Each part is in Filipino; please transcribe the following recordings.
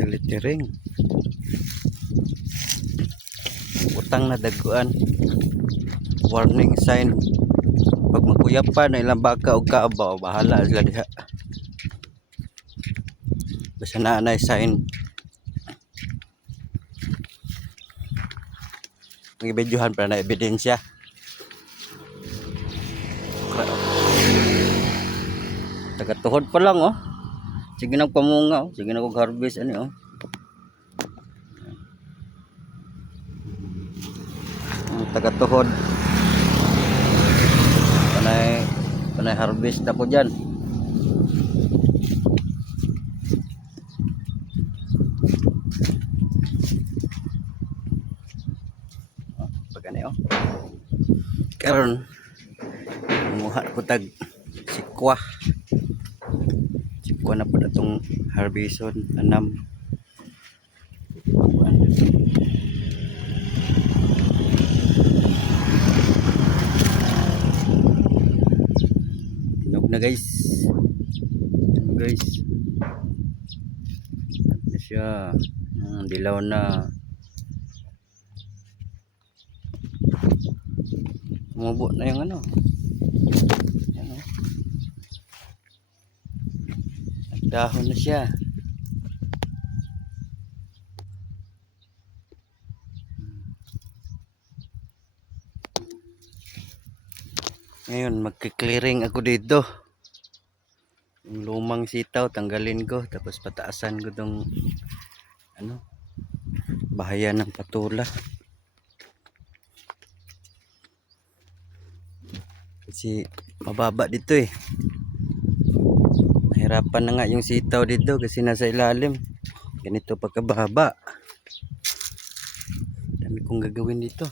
Galitiring. Utang na daguan. Warning sign. Pag magkuyap pa na ilang baka o kaabaw, bahala sila diha. Basta na sign. Mag-ibidyohan para na ebidensya. Tagatuhod pa lang oh. Sige nang pamunga oh. Sige na kog harvest ani oh. Tagatuhod. Panay harvest ako diyan. Pag ani oh. Karon muha ko tag sikwa. Sikwa na pud atong harveston anam. Na guys. Yan guys. Ito siya. Dilaw na. Umubo na yung ano. Yan o. Nagdahon na siya. Ngayon magki-clearing ako dito. Yung lumang sitaw tanggalin ko tapos pataasan ko tong ano bahayan ng patula. Kasi mababa dito eh. Mahirapan na nga yung sitaw dito kasi nasa ilalim. Ganito pagkababa. Dami kong gagawin dito.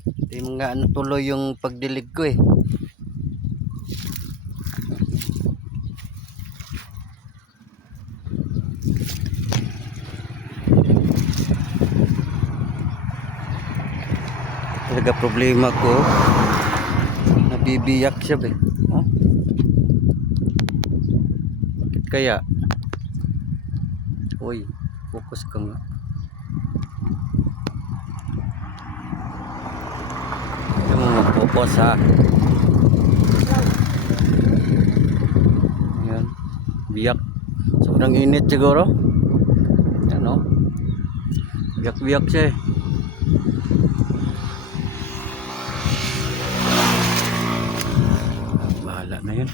Hindi mga ano tuloy yung pagdilig ko eh. Talaga problema ko. Nabibiyak siya ba? Oh? Bakit kaya? Uy, focus ka nga. Focus ha. Ayan. Biyak. Sobrang init siguro. Ano? Biyak-biyak siya eh. Bahala na yun.